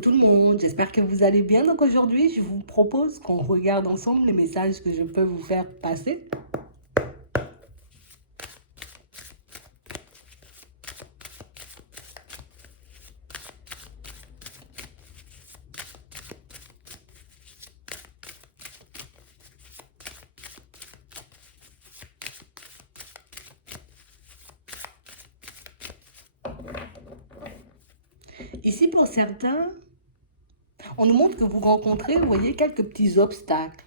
Coucou tout le monde, j'espère que vous allez bien. Donc aujourd'hui, je vous propose qu'on regarde ensemble les messages que je peux vous faire passer. Ici, pour certains, on nous montre que vous rencontrez, vous voyez, quelques petits obstacles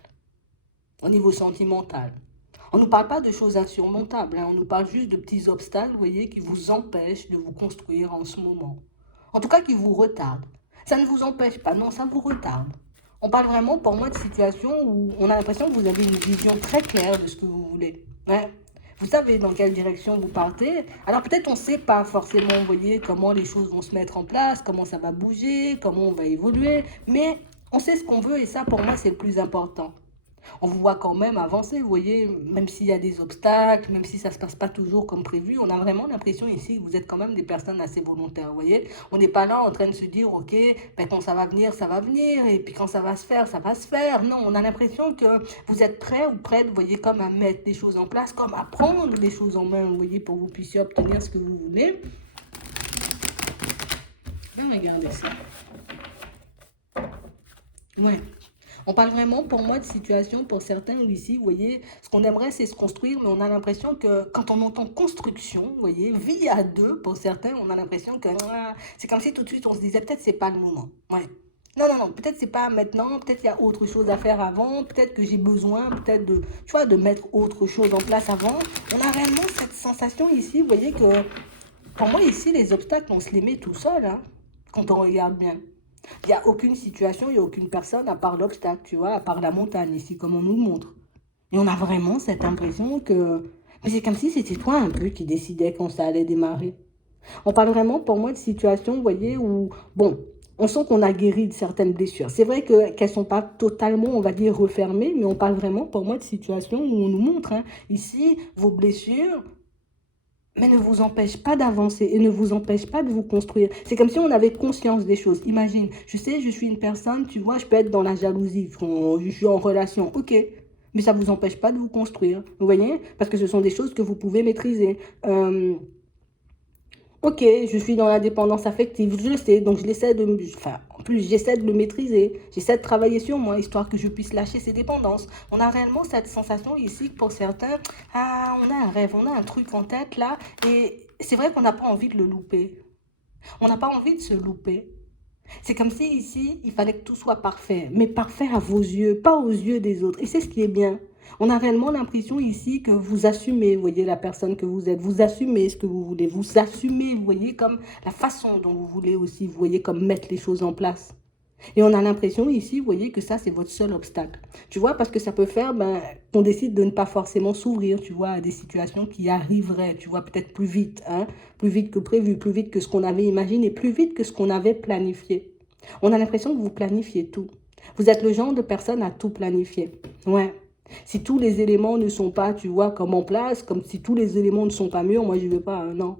au niveau sentimental. On ne nous parle pas de choses insurmontables, hein, on nous parle juste de petits obstacles, vous voyez, qui vous empêchent de vous construire en ce moment. En tout cas, qui vous retardent. Ça ne vous empêche pas, non, ça vous retarde. On parle vraiment, pour moi, de situations où on a l'impression que vous avez une vision très claire de ce que vous voulez. Ouais. Vous savez dans quelle direction vous partez. Alors peut-être on ne sait pas forcément, vous voyez, comment les choses vont se mettre en place, comment ça va bouger, comment on va évoluer, mais on sait ce qu'on veut et ça, pour moi, c'est le plus important. On vous voit quand même avancer, vous voyez, même s'il y a des obstacles, même si ça ne se passe pas toujours comme prévu, on a vraiment l'impression ici que vous êtes quand même des personnes assez volontaires, vous voyez. On n'est pas là en train de se dire, ok, ben quand ça va venir, et puis quand ça va se faire, ça va se faire. Non, on a l'impression que vous êtes prêts ou prêtes, vous voyez, comme à mettre des choses en place, comme à prendre les choses en main, vous voyez, pour que vous puissiez obtenir ce que vous voulez. Regardez ça. Ouais. On parle vraiment, pour moi, de situation pour certains où ici, vous voyez, ce qu'on aimerait, c'est se construire, mais on a l'impression que quand on entend construction, vous voyez, vie à deux, pour certains, on a l'impression que c'est comme si tout de suite on se disait peut-être c'est pas le moment. Ouais. Non, non, non, peut-être c'est pas maintenant, peut-être il y a autre chose à faire avant, peut-être que j'ai besoin, peut-être de, tu vois, de mettre autre chose en place avant. On a réellement cette sensation ici, vous voyez, que pour moi, ici, les obstacles, on se les met tout seul, hein, quand on regarde bien. Il n'y a aucune situation, il n'y a aucune personne à part l'obstacle, tu vois, à part la montagne ici, comme on nous le montre. Et on a vraiment cette impression que... Mais c'est comme si c'était toi un peu qui décidais quand ça allait démarrer. On parle vraiment pour moi de situations, vous voyez, où, bon, on sent qu'on a guéri de certaines blessures. C'est vrai qu'elles ne sont pas totalement, on va dire, refermées, mais on parle vraiment pour moi de situations où on nous montre, hein, ici, vos blessures, mais ne vous empêche pas d'avancer et ne vous empêche pas de vous construire. C'est comme si on avait conscience des choses. Imagine, je sais, je suis une personne, tu vois, je peux être dans la jalousie, je suis en relation, ok. Mais ça ne vous empêche pas de vous construire, vous voyez? Parce que ce sont des choses que vous pouvez maîtriser. Ok, je suis dans la dépendance affective, je le sais, donc je l'essaie de, enfin, en plus j'essaie de le maîtriser, j'essaie de travailler sur moi, histoire que je puisse lâcher ces dépendances. On a réellement cette sensation ici que pour certains, ah, on a un rêve, on a un truc en tête là, et c'est vrai qu'on n'a pas envie de le louper. On n'a pas envie de se louper. C'est comme si ici, il fallait que tout soit parfait, mais parfait à vos yeux, pas aux yeux des autres. Et c'est ce qui est bien. On a réellement l'impression ici que vous assumez, vous voyez, la personne que vous êtes, vous assumez ce que vous voulez, vous assumez, vous voyez, comme la façon dont vous voulez aussi, vous voyez, comme mettre les choses en place. Et on a l'impression ici, vous voyez, que ça, c'est votre seul obstacle. Tu vois, parce que ça peut faire qu'on décide de ne pas forcément s'ouvrir, tu vois, à des situations qui arriveraient, tu vois, peut-être plus vite, hein, plus vite que prévu, plus vite que ce qu'on avait imaginé, plus vite que ce qu'on avait planifié. On a l'impression que vous planifiez tout. Vous êtes le genre de personne à tout planifier. Ouais. Si tous les éléments ne sont pas, tu vois, comme en place, comme si tous les éléments ne sont pas mûrs, moi, je ne veux pas, non.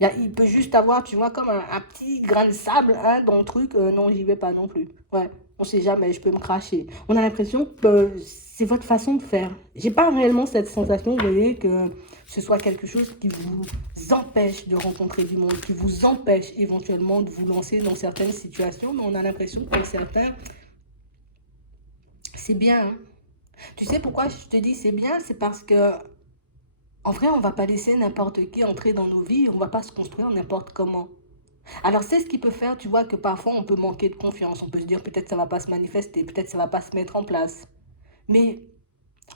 Il peut juste avoir, tu vois, comme un petit grain de sable hein, dans le truc. Non, j'y vais pas non plus. Ouais, on sait jamais, je peux me cracher. On a l'impression que c'est votre façon de faire. J'ai pas réellement cette sensation, vous voyez, que ce soit quelque chose qui vous empêche de rencontrer du monde, qui vous empêche éventuellement de vous lancer dans certaines situations. Mais on a l'impression que pour certains, c'est bien. Hein. Tu sais pourquoi je te dis c'est bien? C'est parce que en vrai, on ne va pas laisser n'importe qui entrer dans nos vies, on ne va pas se construire n'importe comment. Alors, c'est ce qui peut faire, tu vois, que parfois on peut manquer de confiance. On peut se dire peut-être ça ne va pas se manifester, peut-être ça ne va pas se mettre en place. Mais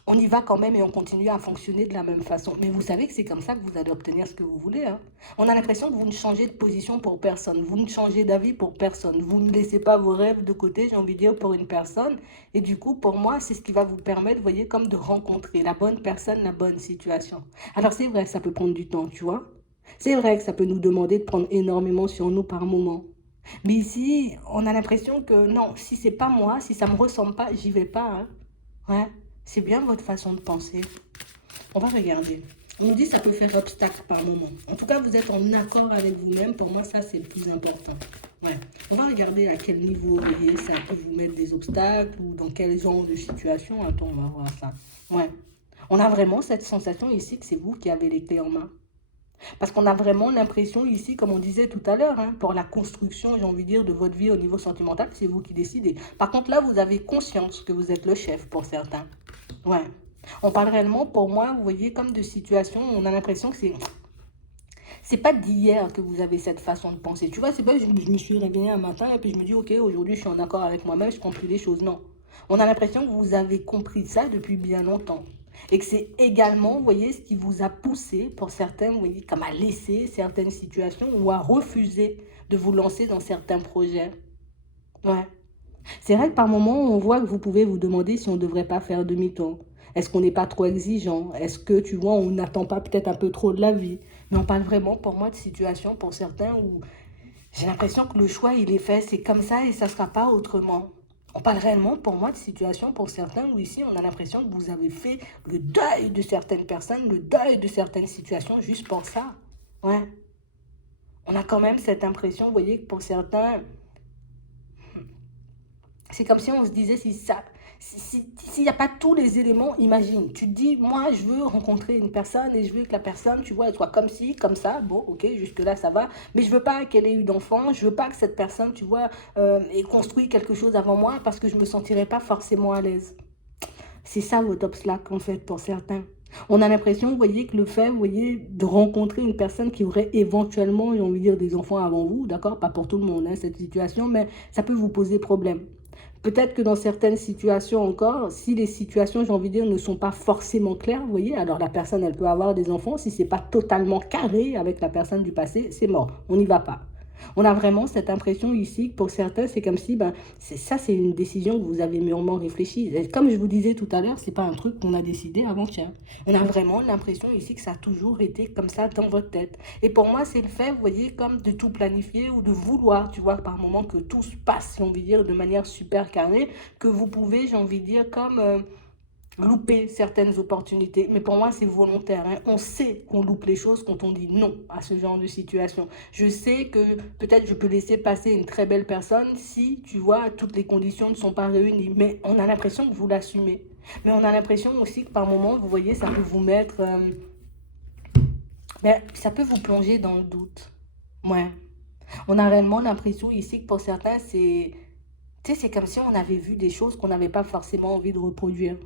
on y va quand même et on continue à fonctionner de la même façon. Mais vous savez que c'est comme ça que vous allez obtenir ce que vous voulez. Hein. On a l'impression que vous ne changez de position pour personne, vous ne changez d'avis pour personne, vous ne laissez pas vos rêves de côté, j'ai envie de dire, pour une personne. Et du coup, pour moi, c'est ce qui va vous permettre, vous voyez, comme de rencontrer la bonne personne, la bonne situation. Alors, c'est vrai que ça peut prendre du temps, tu vois. C'est vrai que ça peut nous demander de prendre énormément sur nous par moment. Mais ici, on a l'impression que non, si c'est pas moi, si ça me ressemble pas, j'y vais pas. Hein. Ouais, c'est bien votre façon de penser. On va regarder. On nous dit que ça peut faire obstacle par moment. En tout cas, vous êtes en accord avec vous-même. Pour moi, ça, c'est le plus important. Ouais. On va regarder à quel niveau, vous voyez, ça peut vous mettre des obstacles ou dans quel genre de situation. Attends, on va voir ça. Ouais. On a vraiment cette sensation ici que c'est vous qui avez les clés en main. Parce qu'on a vraiment l'impression ici, comme on disait tout à l'heure, hein, pour la construction, j'ai envie de dire, de votre vie au niveau sentimental, c'est vous qui décidez. Par contre, là, vous avez conscience que vous êtes le chef pour certains. Ouais. On parle réellement, pour moi, vous voyez, comme de situations, on a l'impression que c'est pas d'hier que vous avez cette façon de penser. Tu vois, c'est pas je me suis réveillée un matin et puis je me dis, ok, aujourd'hui je suis en accord avec moi-même, je comprends les choses. Non. On a l'impression que vous avez compris ça depuis bien longtemps. Et que c'est également, vous voyez, ce qui vous a poussé, pour certains, vous voyez, comme à laisser certaines situations ou à refuser de vous lancer dans certains projets. Ouais. C'est vrai que par moments, on voit que vous pouvez vous demander si on ne devrait pas faire demi-tour. Est-ce qu'on n'est pas trop exigeant? Est-ce que, tu vois, on n'attend pas peut-être un peu trop de la vie? Mais on parle vraiment, pour moi, de situations, pour certains, où j'ai l'impression que le choix, il est fait, c'est comme ça et ça ne sera pas autrement. On parle réellement, pour moi, de situations, pour certains, où ici, on a l'impression que vous avez fait le deuil de certaines personnes, le deuil de certaines situations, juste pour ça. Ouais. On a quand même cette impression, vous voyez, que pour certains, c'est comme si on se disait, si ça, s'il n'y a pas tous les éléments, imagine, tu te dis, moi, je veux rencontrer une personne et je veux que la personne, tu vois, elle soit comme ci, comme ça, bon, ok, jusque-là, ça va, mais je veux pas qu'elle ait eu d'enfant, je veux pas que cette personne, tu vois, ait construit quelque chose avant moi parce que je me sentirais pas forcément à l'aise. C'est ça votre obstacle, en fait, pour certains. On a l'impression, vous voyez, que le fait, vous voyez, de rencontrer une personne qui aurait éventuellement, j'ai envie de dire, des enfants avant vous, d'accord, pas pour tout le monde, hein, cette situation, mais ça peut vous poser problème. Peut-être que dans certaines situations encore, si les situations, j'ai envie de dire, ne sont pas forcément claires, vous voyez, alors la personne, elle peut avoir des enfants. Si c'est pas totalement carré avec la personne du passé, c'est mort. On n'y va pas. On a vraiment cette impression ici que pour certains, c'est comme si, ben, c'est une décision que vous avez mûrement réfléchie. Et comme je vous disais tout à l'heure, c'est pas un truc qu'on a décidé avant-hier. On a vraiment l'impression ici que ça a toujours été comme ça dans votre tête. Et pour moi, c'est le fait, vous voyez, comme de tout planifier ou de vouloir, tu vois, par moment que tout se passe, j'ai envie de dire, de manière super carrée, que vous pouvez, j'ai envie de dire, comme louper certaines opportunités. Mais pour moi, c'est volontaire, hein. On sait qu'on loupe les choses quand on dit non à ce genre de situation. Je sais que peut-être je peux laisser passer une très belle personne si, tu vois, toutes les conditions ne sont pas réunies. Mais on a l'impression que vous l'assumez. Mais on a l'impression aussi que par moment, vous voyez, ça peut vous mettre... mais ça peut vous plonger dans le doute. Ouais. On a réellement l'impression ici que pour certains, c'est... Tu sais, c'est comme si on avait vu des choses qu'on n'avait pas forcément envie de reproduire.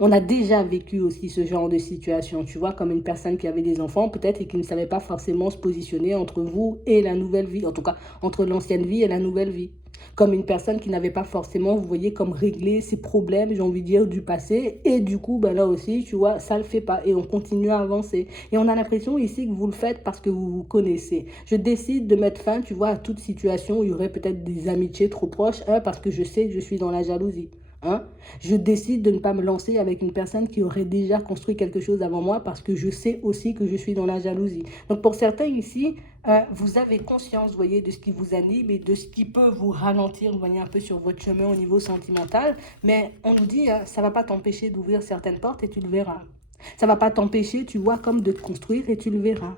On a déjà vécu aussi ce genre de situation, tu vois, comme une personne qui avait des enfants peut-être et qui ne savait pas forcément se positionner entre vous et la nouvelle vie, en tout cas entre l'ancienne vie et la nouvelle vie. Comme une personne qui n'avait pas forcément, vous voyez, comme régler ses problèmes, j'ai envie de dire, du passé. Et du coup, ben là aussi, tu vois, ça ne le fait pas. Et on continue à avancer. Et on a l'impression ici que vous le faites parce que vous vous connaissez. Je décide de mettre fin, tu vois, à toute situation où il y aurait peut-être des amitiés trop proches, hein, parce que je sais que je suis dans la jalousie. Hein? Je décide de ne pas me lancer avec une personne qui aurait déjà construit quelque chose avant moi parce que je sais aussi que je suis dans la jalousie. Donc pour certains ici, vous avez conscience, vous voyez, de ce qui vous anime et de ce qui peut vous ralentir, vous voyez, un peu sur votre chemin au niveau sentimental. Mais on nous dit, ça ne va pas t'empêcher d'ouvrir certaines portes et tu le verras. Ça ne va pas t'empêcher, tu vois, comme de te construire et tu le verras.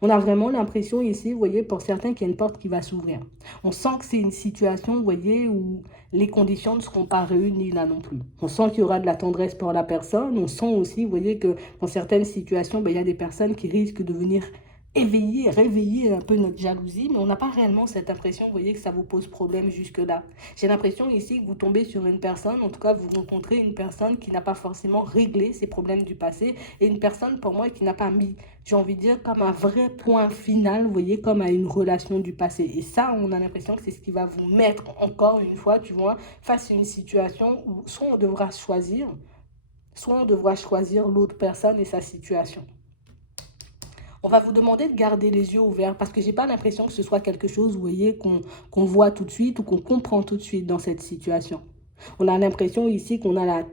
On a vraiment l'impression ici, vous voyez, pour certains, qu'il y a une porte qui va s'ouvrir. On sent que c'est une situation, vous voyez, où les conditions ne seront pas réunies là non plus. On sent qu'il y aura de la tendresse pour la personne. On sent aussi, vous voyez, que dans certaines situations, ben, il y a des personnes qui risquent de venir éveiller, réveiller un peu notre jalousie, mais on n'a pas réellement cette impression, vous voyez, que ça vous pose problème jusque-là. J'ai l'impression ici que vous tombez sur une personne, en tout cas vous rencontrez une personne qui n'a pas forcément réglé ses problèmes du passé et une personne pour moi qui n'a pas mis, j'ai envie de dire, comme un vrai point final, vous voyez, comme à une relation du passé. Et ça, on a l'impression que c'est ce qui va vous mettre encore une fois, tu vois, face à une situation où soit on devra choisir l'autre personne et sa situation. On va vous demander de garder les yeux ouverts parce que j'ai pas l'impression que ce soit quelque chose, vous voyez, qu'on voit tout de suite ou qu'on comprend tout de suite dans cette situation. On a l'impression ici qu'on a la...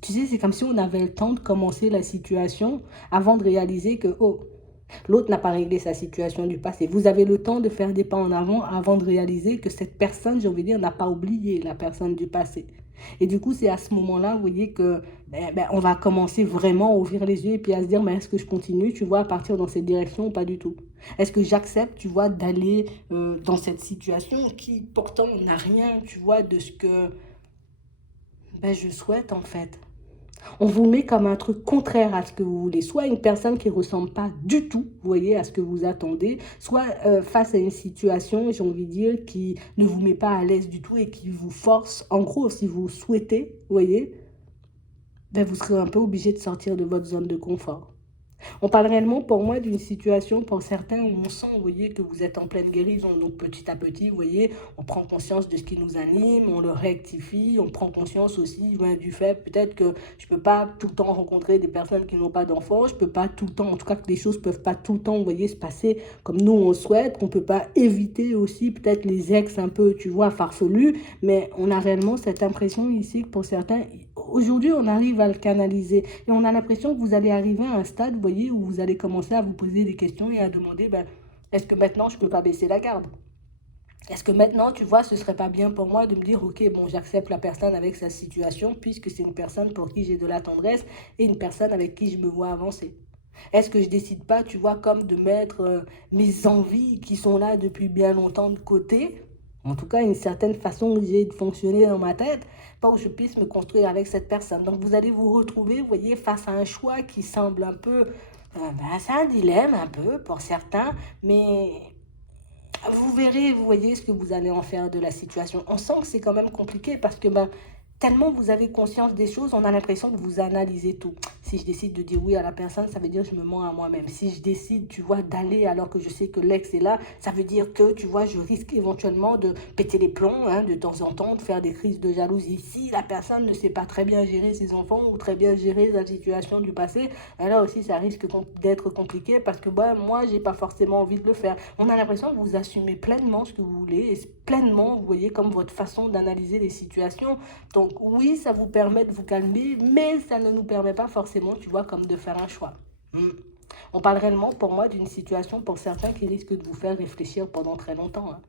Tu sais, c'est comme si on avait le temps de commencer la situation avant de réaliser que, oh, l'autre n'a pas réglé sa situation du passé. Vous avez le temps de faire des pas en avant de réaliser que cette personne, j'ai envie de dire, n'a pas oublié la personne du passé. Et du coup, c'est à ce moment-là, vous voyez, que on va commencer vraiment à ouvrir les yeux et puis à se dire, mais est-ce que je continue, tu vois, à partir dans cette direction ou pas du tout? Est-ce que j'accepte, tu vois, d'aller dans cette situation qui pourtant n'a rien, tu vois, de ce que je souhaite en fait. On vous met comme un truc contraire à ce que vous voulez, soit une personne qui ne ressemble pas du tout, vous voyez, à ce que vous attendez, soit face à une situation, j'ai envie de dire, qui ne vous met pas à l'aise du tout et qui vous force, en gros, si vous souhaitez, vous voyez, vous serez un peu obligé de sortir de votre zone de confort. On parle réellement pour moi d'une situation pour certains où on sent, vous voyez, que vous êtes en pleine guérison. Donc petit à petit, vous voyez, on prend conscience de ce qui nous anime, on le rectifie, on prend conscience aussi du fait peut-être que je ne peux pas tout le temps rencontrer des personnes qui n'ont pas d'enfants, je ne peux pas tout le temps, en tout cas que les choses ne peuvent pas tout le temps, vous voyez, se passer comme nous on souhaite, qu'on ne peut pas éviter aussi peut-être les ex un peu, tu vois, farfelus, mais on a réellement cette impression ici que pour certains, aujourd'hui on arrive à le canaliser et on a l'impression que vous allez arriver à un stade, vous voyez, où vous allez commencer à vous poser des questions et à demander, est-ce que maintenant je ne peux pas baisser la garde? Est-ce que maintenant, tu vois, ce serait pas bien pour moi de me dire, ok, bon, j'accepte la personne avec sa situation puisque c'est une personne pour qui j'ai de la tendresse et une personne avec qui je me vois avancer. Est-ce que je décide pas, tu vois, comme de mettre mes envies qui sont là depuis bien longtemps de côté, en tout cas une certaine façon que j'ai de fonctionner dans ma tête, pour que je puisse me construire avec cette personne. Donc vous allez vous retrouver, vous voyez, face à un choix qui semble un peu, c'est un dilemme un peu pour certains, mais vous verrez, vous voyez ce que vous allez en faire de la situation. On sent que c'est quand même compliqué parce que tellement vous avez conscience des choses, on a l'impression que vous analysez tout. Si je décide de dire oui à la personne, ça veut dire que je me mens à moi-même. Si je décide, tu vois, d'aller alors que je sais que l'ex est là, ça veut dire que, tu vois, je risque éventuellement de péter les plombs, hein, de temps en temps, de faire des crises de jalousie. Si la personne ne sait pas très bien gérer ses enfants ou très bien gérer la situation du passé, là aussi, ça risque d'être compliqué parce que moi, j'ai pas forcément envie de le faire. On a l'impression que vous assumez pleinement ce que vous voulez et pleinement, vous voyez, comme votre façon d'analyser les situations. Donc oui, ça vous permet de vous calmer, mais ça ne nous permet pas forcément, tu vois, comme de faire un choix. On parle réellement pour moi d'une situation pour certains qui risque de vous faire réfléchir pendant très longtemps, hein.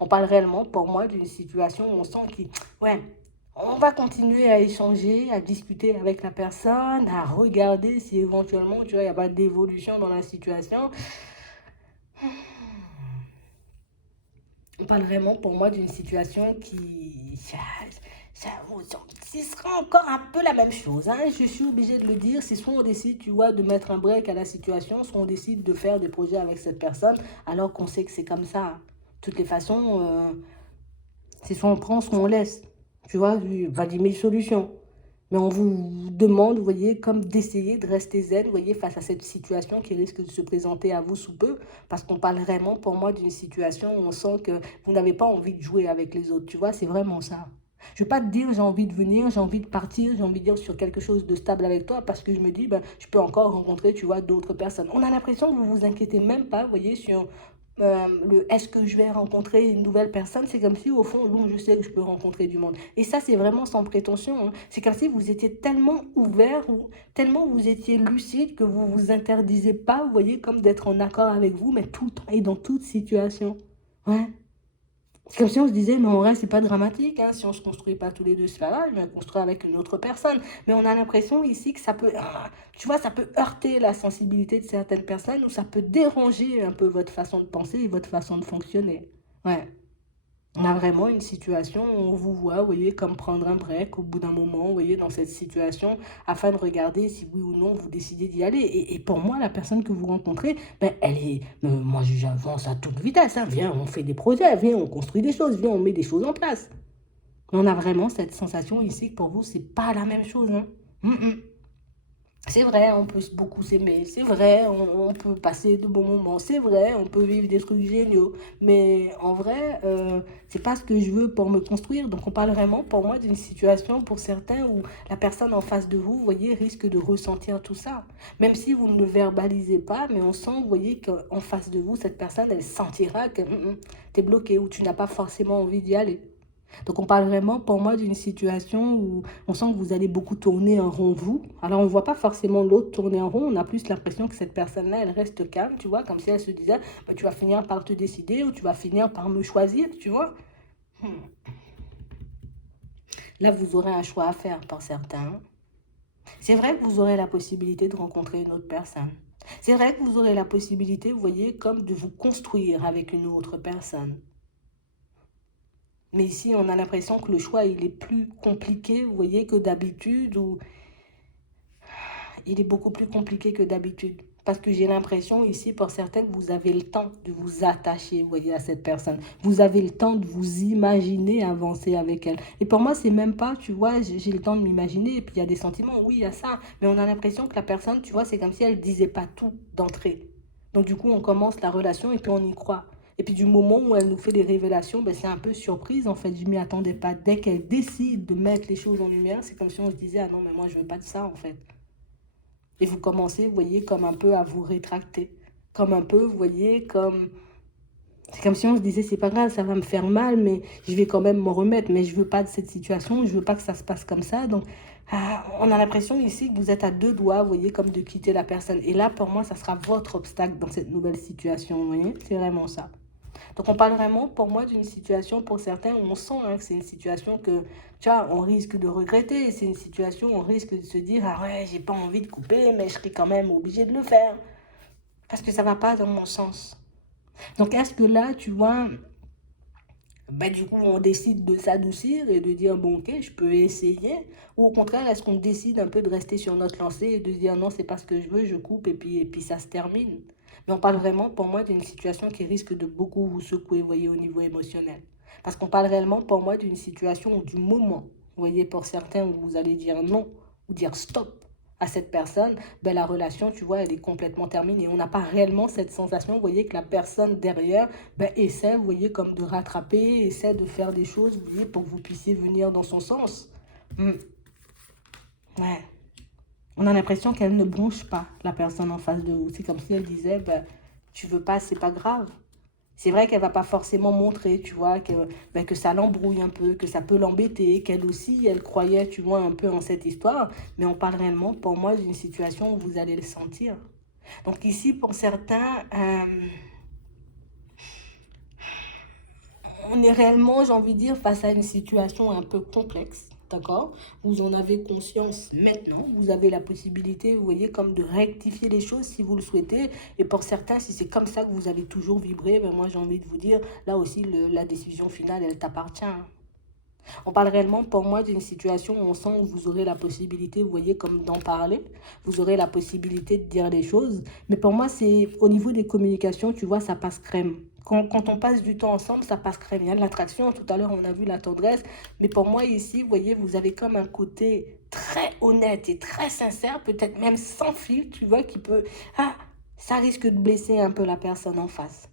On parle réellement pour moi d'une situation où on sent ouais, on va continuer à échanger, à discuter avec la personne, à regarder si éventuellement, tu vois, il n'y a pas d'évolution dans la situation. On parle vraiment pour moi d'une situation ce sera encore un peu la même chose, hein. Je suis obligée de le dire. C'est soit on décide, tu vois, de mettre un break à la situation, soit on décide de faire des projets avec cette personne, alors qu'on sait que c'est comme ça. De toutes les façons, c'est soit on prend, soit on laisse. Tu vois, il va dire mille solutions. Mais on vous demande, vous voyez, comme d'essayer de rester zen, vous voyez, face à cette situation qui risque de se présenter à vous sous peu. Parce qu'on parle vraiment, pour moi, d'une situation où on sent que vous n'avez pas envie de jouer avec les autres. Tu vois, c'est vraiment ça. Je ne vais pas te dire j'ai envie de venir, j'ai envie de partir, j'ai envie de dire sur quelque chose de stable avec toi parce que je me dis, je peux encore rencontrer, tu vois, d'autres personnes. On a l'impression que vous vous inquiétez même pas, vous voyez, sur est-ce que je vais rencontrer une nouvelle personne. C'est comme si au fond, bon, je sais que je peux rencontrer du monde. Et ça, c'est vraiment sans prétention, hein. C'est comme si vous étiez tellement ouvert ou tellement vous étiez lucide que vous vous interdisez pas, vous voyez, comme d'être en accord avec vous, mais tout le temps et dans toute situation. Ouais. C'est comme si on se disait, mais en vrai, c'est pas dramatique, hein. Si on se construit pas tous les deux, c'est pas grave, je vais me construire avec une autre personne. Mais on a l'impression ici que ça peut, tu vois, ça peut heurter la sensibilité de certaines personnes ou ça peut déranger un peu votre façon de penser et votre façon de fonctionner. Ouais. On a vraiment une situation où on vous voit, vous voyez, comme prendre un break au bout d'un moment, vous voyez, dans cette situation, afin de regarder si oui ou non vous décidez d'y aller. Et pour moi, la personne que vous rencontrez, elle est, moi j'avance à toute vitesse, hein. Viens, on fait des projets, viens, on construit des choses, viens, on met des choses en place. On a vraiment cette sensation ici que pour vous, c'est pas la même chose, hein. C'est vrai, on peut beaucoup s'aimer, c'est vrai, on peut passer de bons moments, c'est vrai, on peut vivre des trucs géniaux, mais en vrai, c'est pas ce que je veux pour me construire. Donc on parle vraiment pour moi d'une situation pour certains où la personne en face de vous, vous voyez, risque de ressentir tout ça. Même si vous ne le verbalisez pas, mais on sent, vous voyez, qu'en face de vous, cette personne, elle sentira que tu es bloqué ou tu n'as pas forcément envie d'y aller. Donc on parle vraiment pour moi d'une situation où on sent que vous allez beaucoup tourner en rond vous. Alors on ne voit pas forcément l'autre tourner en rond, on a plus l'impression que cette personne-là, elle reste calme, tu vois, comme si elle se disait, tu vas finir par te décider ou tu vas finir par me choisir, tu vois. Hmm. Là, vous aurez un choix à faire pour certains. C'est vrai que vous aurez la possibilité de rencontrer une autre personne. C'est vrai que vous aurez la possibilité, vous voyez, comme de vous construire avec une autre personne. Mais ici, on a l'impression que le choix, il est plus compliqué, vous voyez, que d'habitude, ou il est beaucoup plus compliqué que d'habitude. Parce que j'ai l'impression ici, pour certains, que vous avez le temps de vous attacher, vous voyez, à cette personne. Vous avez le temps de vous imaginer avancer avec elle. Et pour moi, c'est même pas, tu vois, j'ai le temps de m'imaginer, et puis il y a des sentiments, oui, il y a ça. Mais on a l'impression que la personne, tu vois, c'est comme si elle disait pas tout d'entrée. Donc du coup, on commence la relation et puis on y croit. Et puis du moment où elle nous fait des révélations, ben, c'est un peu surprise en fait. Je m'y attendais pas. Dès qu'elle décide de mettre les choses en lumière, c'est comme si on se disait, ah non, mais moi je veux pas de ça en fait. Et vous commencez, vous voyez, comme un peu à vous rétracter. Comme un peu, vous voyez, comme... C'est comme si on se disait, c'est pas grave, ça va me faire mal, mais je vais quand même m'en remettre. Mais je veux pas de cette situation, je veux pas que ça se passe comme ça. Donc, on a l'impression ici que vous êtes à deux doigts, vous voyez, comme de quitter la personne. Et là, pour moi, ça sera votre obstacle dans cette nouvelle situation, vous voyez. C'est vraiment ça. Donc, on parle vraiment, pour moi, d'une situation, pour certains, où on sent hein, que c'est une situation que, tu vois, on risque de regretter. C'est une situation où on risque de se dire, ah ouais, j'ai pas envie de couper, mais je serai quand même obligé de le faire. Parce que ça va pas dans mon sens. Donc, est-ce que là, tu vois, bah, du coup, on décide de s'adoucir et de dire, bon, ok, je peux essayer. Ou au contraire, est-ce qu'on décide un peu de rester sur notre lancée et de se dire, non, c'est pas ce que je veux, je coupe et puis ça se termine. Mais on parle vraiment, pour moi, d'une situation qui risque de beaucoup vous secouer, vous voyez, au niveau émotionnel. Parce qu'on parle réellement, pour moi, d'une situation ou du moment, vous voyez, pour certains, où vous allez dire non ou dire stop à cette personne, ben la relation, tu vois, elle est complètement terminée. On n'a pas réellement cette sensation, vous voyez, que la personne derrière ben, essaie, vous voyez, comme de rattraper, essaie de faire des choses, vous voyez, pour que vous puissiez venir dans son sens. Hmm. Ouais. On a l'impression qu'elle ne bronche pas la personne en face de vous. C'est comme si elle disait, ben, tu veux pas, c'est pas grave. C'est vrai qu'elle va pas forcément montrer, tu vois, que, ben, que ça l'embrouille un peu, que ça peut l'embêter, qu'elle aussi, elle croyait, tu vois, un peu en cette histoire. Mais on parle réellement, pour moi, d'une situation où vous allez le sentir. Donc ici, pour certains, on est réellement, j'ai envie de dire, face à une situation un peu complexe, d'accord? Vous en avez conscience maintenant, vous avez la possibilité, vous voyez, comme de rectifier les choses si vous le souhaitez. Et pour certains, si c'est comme ça que vous avez toujours vibré, ben moi j'ai envie de vous dire, là aussi, la décision finale, elle t'appartient. On parle réellement pour moi d'une situation où on sent où vous aurez la possibilité, vous voyez, comme d'en parler, vous aurez la possibilité de dire les choses. Mais pour moi, c'est au niveau des communications, tu vois, ça passe crème. Quand on passe du temps ensemble, ça passe crème. Il y a de l'attraction, tout à l'heure on a vu la tendresse, mais pour moi ici, vous voyez, vous avez comme un côté très honnête et très sincère, peut-être même sans fil, tu vois, qui peut... Ah, ça risque de blesser un peu la personne en face.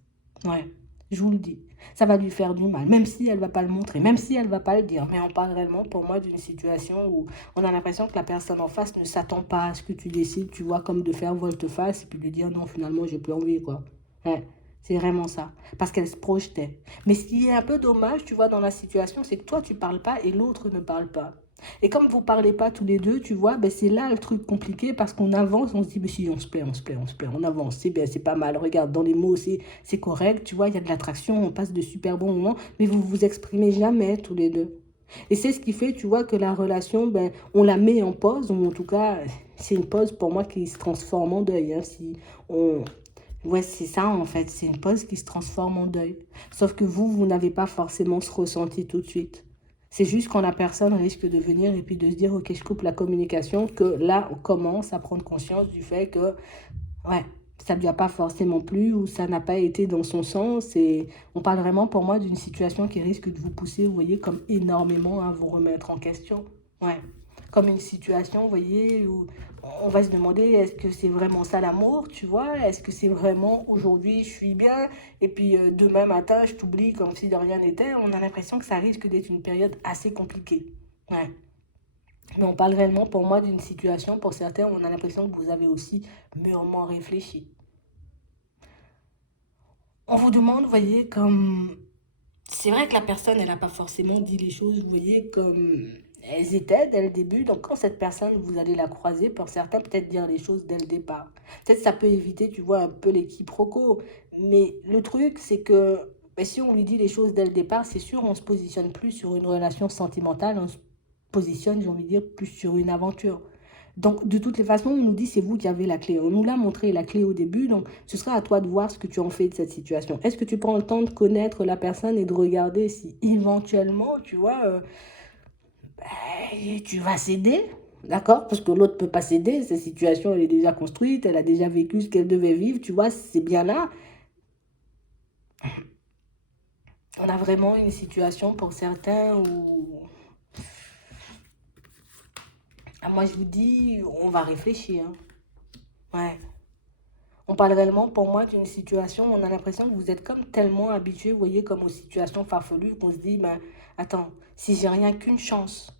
Ouais, je vous le dis. Ça va lui faire du mal, même si elle va pas le montrer, même si elle va pas le dire. Mais on parle réellement pour moi d'une situation où on a l'impression que la personne en face ne s'attend pas à ce que tu décides, tu vois, comme de faire volte-face et puis de dire non, finalement, j'ai plus envie, quoi. Ouais, c'est vraiment ça. Parce qu'elle se projetait. Mais ce qui est un peu dommage, tu vois, dans la situation, c'est que toi, tu parles pas et l'autre ne parle pas. Et comme vous parlez pas tous les deux, tu vois, ben c'est là le truc compliqué parce qu'on avance, on se dit, mais si, on se plaît, on se plaît, on se plaît, on avance, c'est bien, c'est pas mal. Regarde, dans les mots, c'est correct, tu vois, il y a de l'attraction, on passe de super bons moments, mais vous vous exprimez jamais tous les deux. Et c'est ce qui fait, tu vois, que la relation, ben, on la met en pause, ou en tout cas, c'est une pause pour moi qui se transforme en deuil. Hein, si on... Ouais, c'est ça en fait, c'est une pause qui se transforme en deuil. Sauf que vous n'avez pas forcément ce ressenti tout de suite. C'est juste quand la personne risque de venir et puis de se dire, ok, je coupe la communication, que là, on commence à prendre conscience du fait que, ouais, ça ne lui a pas forcément plu ou ça n'a pas été dans son sens. Et on parle vraiment pour moi d'une situation qui risque de vous pousser, vous voyez, comme énormément à vous remettre en question. Ouais. Comme une situation, vous voyez, où on va se demander, est-ce que c'est vraiment ça l'amour, tu vois? Est-ce que c'est vraiment aujourd'hui, je suis bien, et puis demain matin, je t'oublie comme si de rien n'était? On a l'impression que ça risque d'être une période assez compliquée. Ouais. Mais on parle réellement pour moi d'une situation, pour certains, où on a l'impression que vous avez aussi mûrement réfléchi. On vous demande, vous voyez, comme... C'est vrai que la personne, elle n'a pas forcément dit les choses, vous voyez, comme elles étaient dès le début. Donc, quand cette personne, vous allez la croiser, pour certains, peut-être dire les choses dès le départ. Peut-être ça peut éviter, tu vois, un peu les quiproquos. Mais le truc, c'est que ben, si on lui dit les choses dès le départ, c'est sûr, on se positionne plus sur une relation sentimentale, positionne, j'ai envie de dire, plus sur une aventure. Donc, de toutes les façons, on nous dit c'est vous qui avez la clé. On nous l'a montré la clé au début, donc ce sera à toi de voir ce que tu en fais de cette situation. Est-ce que tu prends le temps de connaître la personne et de regarder si éventuellement, tu vois, tu vas céder, d'accord? Parce que l'autre ne peut pas céder, sa situation, elle est déjà construite, elle a déjà vécu ce qu'elle devait vivre, tu vois, c'est bien là. On a vraiment une situation pour certains où, moi je vous dis, on va réfléchir. Ouais. On parle réellement pour moi d'une situation où on a l'impression que vous êtes comme tellement habitué, vous voyez, comme aux situations farfelues, qu'on se dit, ben, attends, si j'ai rien qu'une chance,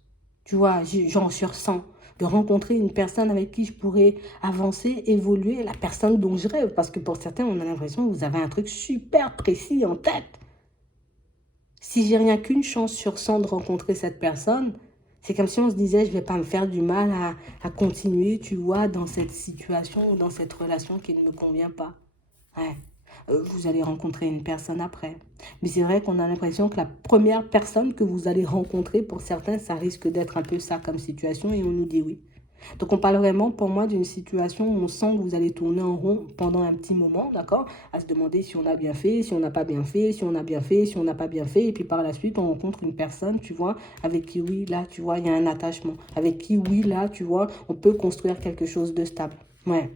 tu vois, j'en sur 100, de rencontrer une personne avec qui je pourrais avancer, évoluer, la personne dont je rêve. Parce que pour certains, on a l'impression que vous avez un truc super précis en tête. Si j'ai rien qu'une chance sur 100 de rencontrer cette personne, c'est comme si on se disait, je ne vais pas me faire du mal à continuer, tu vois, dans cette situation ou dans cette relation qui ne me convient pas. Ouais. Vous allez rencontrer une personne après. Mais c'est vrai qu'on a l'impression que la première personne que vous allez rencontrer, pour certains, ça risque d'être un peu ça comme situation et on nous dit oui. Donc on parle vraiment pour moi d'une situation où on sent que vous allez tourner en rond pendant un petit moment, d'accord? À se demander si on a bien fait, si on n'a pas bien fait, si on a bien fait, si on n'a pas bien fait. Et puis par la suite, on rencontre une personne, tu vois, avec qui oui, là, tu vois, il y a un attachement. Avec qui oui, là, tu vois, on peut construire quelque chose de stable. Ouais.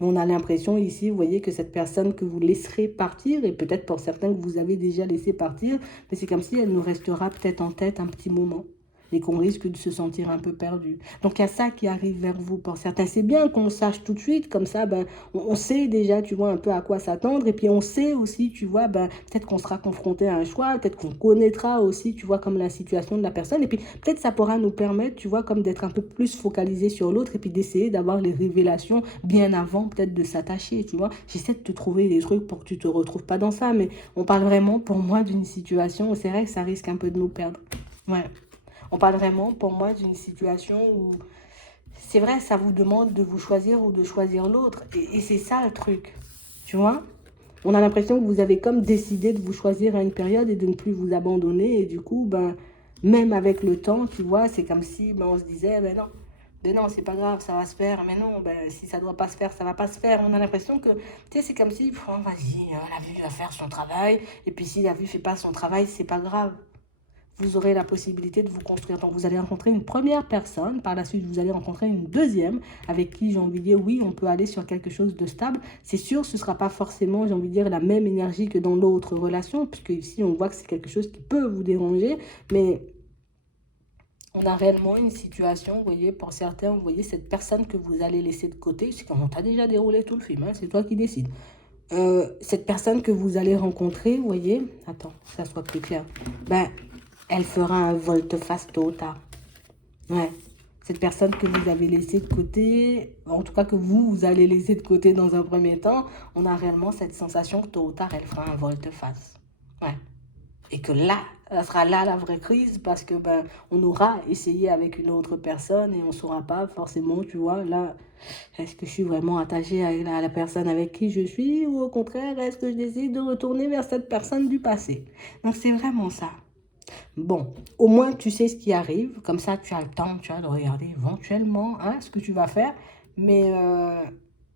Mais on a l'impression ici, vous voyez, que cette personne que vous laisserez partir, et peut-être pour certains que vous avez déjà laissé partir, mais c'est comme si elle nous restera peut-être en tête un petit moment et qu'on risque de se sentir un peu perdu. Donc il y a ça qui arrive vers vous pour certains. C'est bien qu'on sache tout de suite, comme ça, ben, on sait déjà, tu vois, un peu à quoi s'attendre, et puis on sait aussi, tu vois, ben, peut-être qu'on sera confronté à un choix, peut-être qu'on connaîtra aussi, tu vois, comme la situation de la personne, et puis peut-être ça pourra nous permettre, tu vois, comme d'être un peu plus focalisé sur l'autre, et puis d'essayer d'avoir les révélations bien avant, peut-être de s'attacher, tu vois. J'essaie de te trouver des trucs pour que tu te retrouves pas dans ça, mais on parle vraiment, pour moi, d'une situation où c'est vrai que ça risque un peu de nous perdre. Ouais. On parle vraiment, pour moi, d'une situation où c'est vrai, ça vous demande de vous choisir ou de choisir l'autre. Et c'est ça le truc, tu vois. On a l'impression que vous avez comme décidé de vous choisir à une période et de ne plus vous abandonner. Et du coup, ben, même avec le temps, tu vois, c'est comme si ben, on se disait, ben non, c'est pas grave, ça va se faire. Mais non, ben, si ça doit pas se faire, ça va pas se faire. On a l'impression que, tu sais, c'est comme si, oh, vas-y, la vie va faire son travail. Et puis si la vie fait pas son travail, c'est pas grave. Vous aurez la possibilité de vous construire. Donc, vous allez rencontrer une première personne. Par la suite, vous allez rencontrer une deuxième avec qui, j'ai envie de dire, oui, on peut aller sur quelque chose de stable. C'est sûr, ce ne sera pas forcément, j'ai envie de dire, la même énergie que dans l'autre relation, puisque ici, on voit que c'est quelque chose qui peut vous déranger. Mais on a réellement une situation, vous voyez, pour certains, vous voyez, cette personne que vous allez laisser de côté, c'est quand on t'a déjà déroulé tout le film, hein, c'est toi qui décides. Cette personne que vous allez rencontrer, vous voyez, attends, que ça soit plus clair, ben, elle fera un volte-face tôt ou tard. Ouais. Cette personne que vous avez laissée de côté, en tout cas que vous allez laisser de côté dans un premier temps, on a réellement cette sensation que tôt ou tard, elle fera un volte-face. Ouais. Et que là, ça sera là la vraie crise parce que ben, on aura essayé avec une autre personne et on ne saura pas forcément, tu vois, là, est-ce que je suis vraiment attachée à la personne avec qui je suis ou au contraire, est-ce que je décide de retourner vers cette personne du passé? Donc c'est vraiment ça. Bon, au moins tu sais ce qui arrive, comme ça tu as le temps, tu vois, de regarder éventuellement hein, ce que tu vas faire. Mais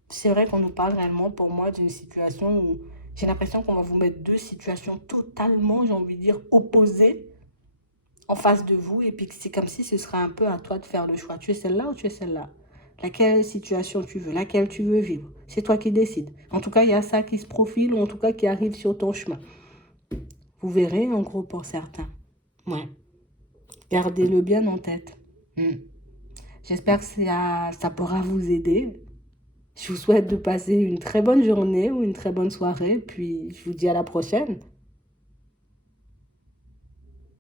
c'est vrai qu'on nous parle réellement pour moi d'une situation où j'ai l'impression qu'on va vous mettre deux situations totalement, j'ai envie de dire, opposées en face de vous. Et puis c'est comme si ce serait un peu à toi de faire le choix. Tu es celle-là ou tu es celle-là? Laquelle situation tu veux, laquelle tu veux vivre. C'est toi qui décides. En tout cas, il y a ça qui se profile ou en tout cas qui arrive sur ton chemin. Vous verrez en gros pour certains. Ouais. Gardez-le bien en tête. Mm. J'espère que ça pourra vous aider. Je vous souhaite de passer une très bonne journée ou une très bonne soirée. Puis je vous dis à la prochaine.